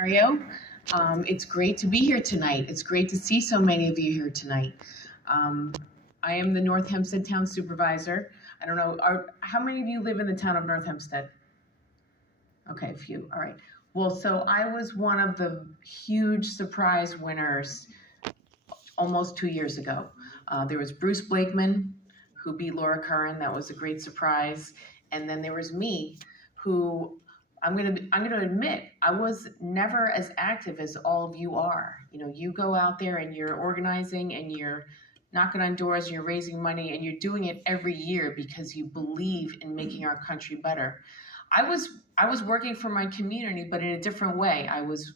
Mario. It's great to be here tonight. It's great to see so many of you here tonight. Um, I am the North Hempstead Town Supervisor. I don't know, how many of you live in the town of North Hempstead? Okay, a few, all right. Well, so I was one of the huge surprise winners almost 2 years ago. There was Bruce Blakeman, who beat Laura Curran. That was a great surprise. And then there was me, who I'm gonna admit, I was never as active as all of you are. You know, you go out there and you're organizing and you're knocking on doors and you're raising money and you're doing it every year because you believe in making our country better. I was working for my community, but in a different way. I was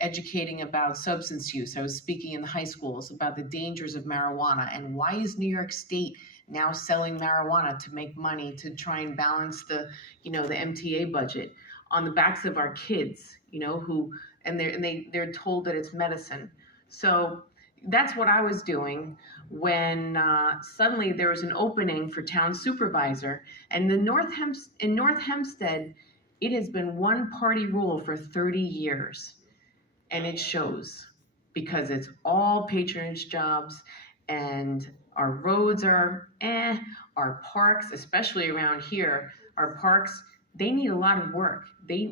educating about substance use. I was speaking in the high schools about the dangers of marijuana and why is New York State now selling marijuana to make money to try and balance the MTA budget on the backs of our kids, they're told that it's medicine. So that's what I was doing when suddenly there was an opening for town supervisor, and in North Hempstead, it has been one party rule for 30 years, and it shows because it's all patronage jobs, and our roads are our parks, especially around here, our parks, they need a lot of work. The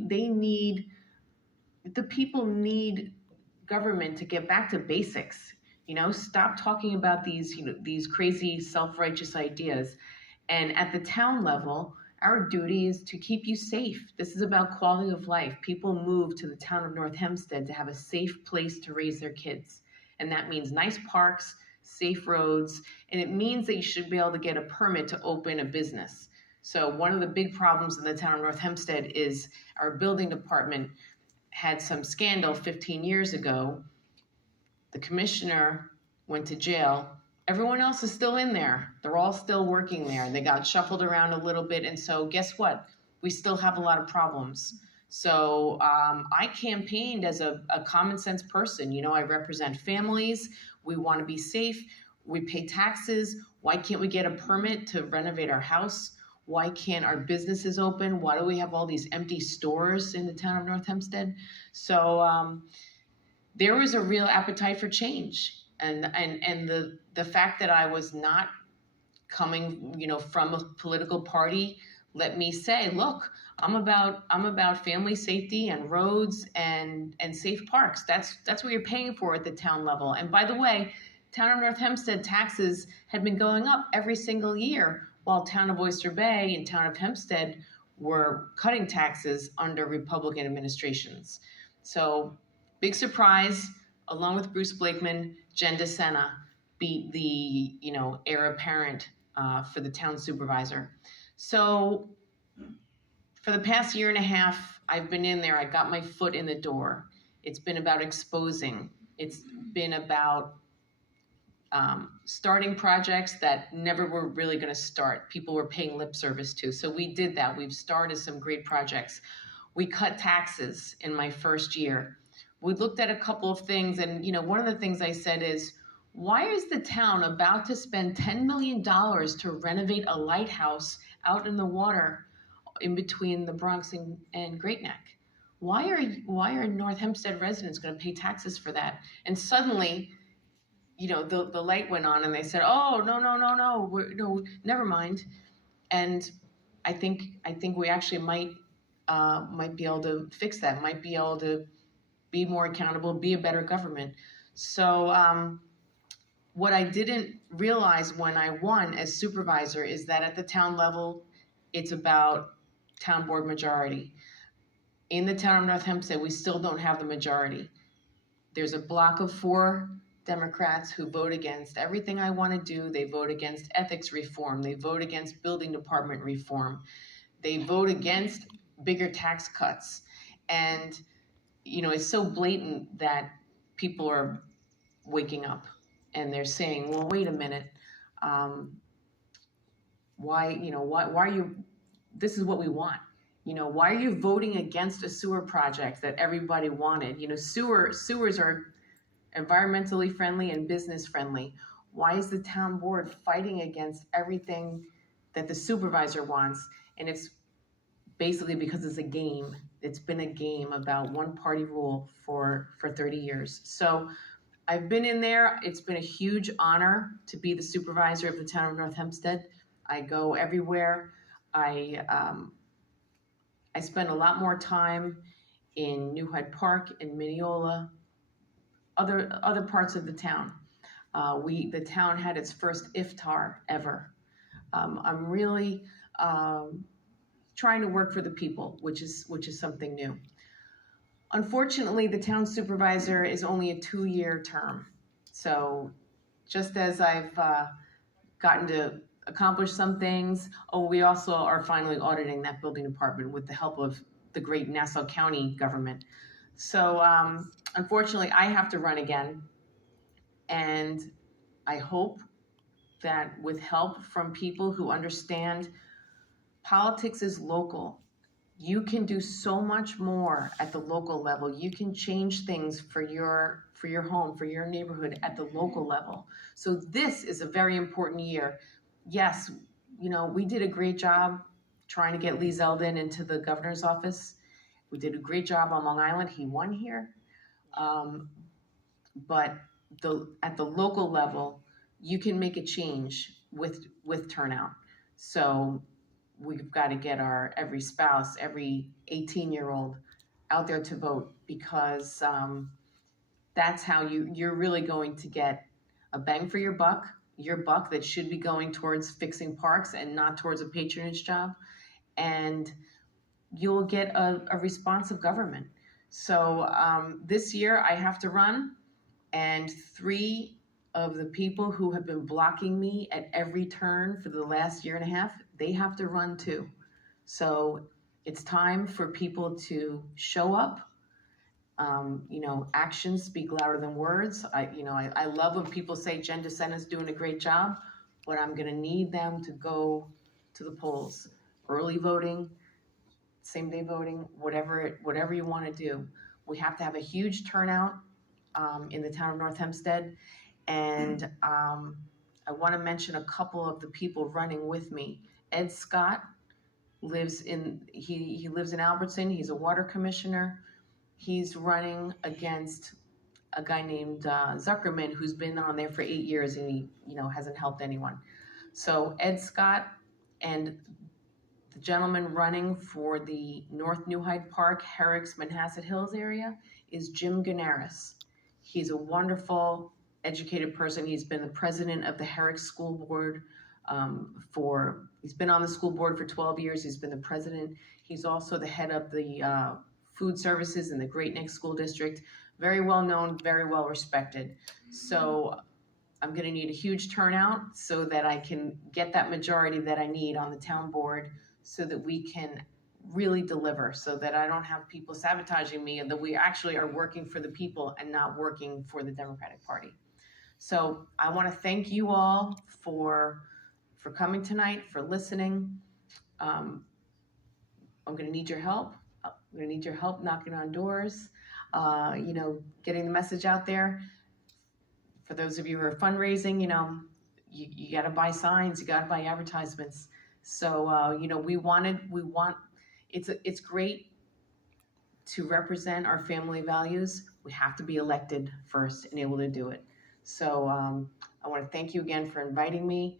people need government to get back to basics. Stop talking about these crazy self-righteous ideas. And at the town level, our duty is to keep you safe. This is about quality of life. People move to the town of North Hempstead to have a safe place to raise their kids. And that means nice parks, safe roads, and it means that you should be able to get a permit to open a business. So one of the big problems in the town of North Hempstead is our building department had some scandal 15 years ago. The commissioner went to jail. Everyone else is still in there. They're all still working there. They got shuffled around a little bit. And so guess what? We still have a lot of problems. So I campaigned as a common sense person. I represent families. We want to be safe. We pay taxes. Why can't we get a permit to renovate our house? Why can't our businesses open? Why do we have all these empty stores in the town of North Hempstead? So there was a real appetite for change. And the fact that I was not coming, from a political party, let me say, look, I'm about family safety and roads and safe parks. That's what you're paying for at the town level. And by the way, town of North Hempstead taxes had been going up every single year, while town of Oyster Bay and town of Hempstead were cutting taxes under Republican administrations. So big surprise, along with Bruce Blakeman, DeSena beat the heir apparent for the town supervisor. So for the past year and a half, I've been in there. I got my foot in the door. It's been about exposing. It's been about starting projects that never were really going to start. People were paying lip service to. So we did that. We've started some great projects. We cut taxes in my first year. We looked at a couple of things, and one of the things I said is, why is the town about to spend $10 million to renovate a lighthouse out in the water in between the Bronx and Great Neck? Why are North Hempstead residents going to pay taxes for that? And suddenly, the light went on, and they said, "Oh, no, never mind." And I think we actually might be able to fix that. Might be able to be more accountable, be a better government. So what I didn't realize when I won as supervisor is that at the town level, it's about town board majority. In the town of North Hempstead, we still don't have the majority. There's a block of 4 Democrats who vote against everything I want to do. They vote against ethics reform. They vote against building department reform. They vote against bigger tax cuts. And it's so blatant that people are waking up and they're saying, well, wait a minute. Why are you, this is what we want. Why are you voting against a sewer project that everybody wanted? Sewers are environmentally friendly and business friendly. Why is the town board fighting against everything that the supervisor wants? And it's basically because it's a game. It's been a game about one party rule for 30 years. So I've been in there. It's been a huge honor to be the supervisor of the town of North Hempstead. I go everywhere. I spend a lot more time in New Hyde Park, in Mineola, other parts of the town. The town had its first iftar ever. I'm really trying to work for the people, which is something new. Unfortunately, the town supervisor is only a 2-year term. So just as I've gotten to accomplish some things, we also are finally auditing that building department with the help of the great Nassau County government. So unfortunately, I have to run again. And I hope that with help from people who understand politics is local, you can do so much more at the local level. You can change things for your home, for your neighborhood at the local level. So this is a very important year. Yes, we did a great job trying to get Lee Zeldin into the governor's office. We did a great job on Long Island. He won here. But at the local level, you can make a change with turnout. So we've got to get every spouse, every 18-year-old out there to vote, because that's how you're really going to get a bang for your buck that should be going towards fixing parks and not towards a patronage job. And you'll get a responsive government. So this year I have to run, and 3 of the people who have been blocking me at every turn for the last year and a half, they have to run too. So it's time for people to show up. Actions speak louder than words. I love when people say Jen DeSena's doing a great job, but I'm gonna need them to go to the polls. Early voting, same day voting, whatever you wanna do. We have to have a huge turnout in the town of North Hempstead. And I want to mention a couple of the people running with me. Ed Scott lives in Albertson. He's a water commissioner. He's running against a guy named Zuckerman, who's been on there for 8 years, and he hasn't helped anyone. So Ed Scott and the gentleman running for the North New Hyde Park, Herrick's, Manhasset Hills area is Jim Ganaris. He's a wonderful, educated person. He's been the president of the Herrick School Board he's been on the school board for 12 years. He's been the president. He's also the head of the food services in the Great Neck School District. Very well known, very well respected. So I'm gonna need a huge turnout so that I can get that majority that I need on the town board, so that we can really deliver, so that I don't have people sabotaging me, and that we actually are working for the people and not working for the Democratic Party. So I want to thank you all for coming tonight, for listening. I'm going to need your help. I'm going to need your help knocking on doors, getting the message out there. For those of you who are fundraising, you got to buy signs, you got to buy advertisements. So, it's great to represent our family values. We have to be elected first and able to do it. So I want to thank you again for inviting me.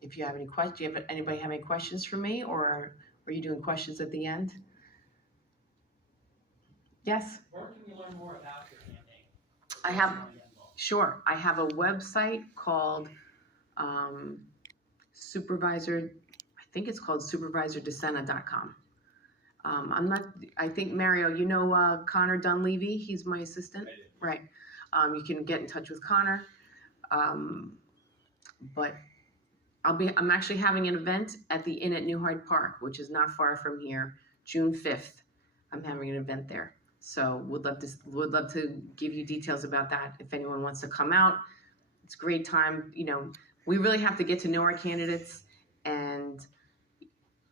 If you have any questions, anybody have any questions for me, or are you doing questions at the end? Yes? Where can we learn more about your campaign? I have a website called Supervisor, I think it's called supervisordesena.com. I think Mario, Connor Dunleavy, he's my assistant, right? You can get in touch with Connor. But I'm actually having an event at the Inn at New Hyde Park, which is not far from here, June 5th. I'm having an event there. So would love to give you details about that if anyone wants to come out. It's a great time. We really have to get to know our candidates. And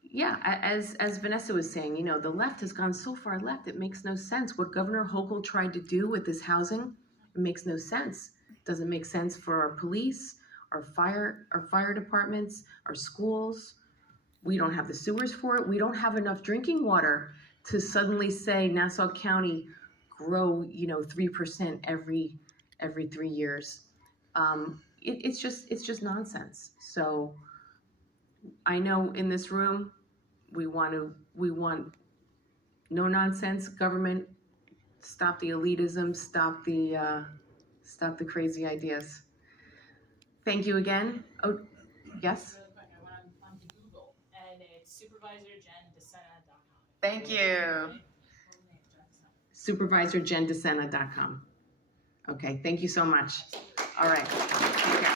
yeah, as Vanessa was saying, the left has gone so far left, it makes no sense. What Governor Hochul tried to do with this housing, it makes no sense. It doesn't make sense for our police, our fire departments, our schools. We don't have the sewers for it. We don't have enough drinking water to suddenly say Nassau County grow, 3% every 3 years. It's just nonsense. So I know in this room, we want no nonsense government. Stop the elitism. Stop the crazy ideas. Thank you again. Oh, yes. Really quick, I went onto Google and it's supervisorjendesena.com. Thank you. Full name, Jen DeSena. SupervisorJenDeSena.com. Okay, thank you so much. All right. Take care.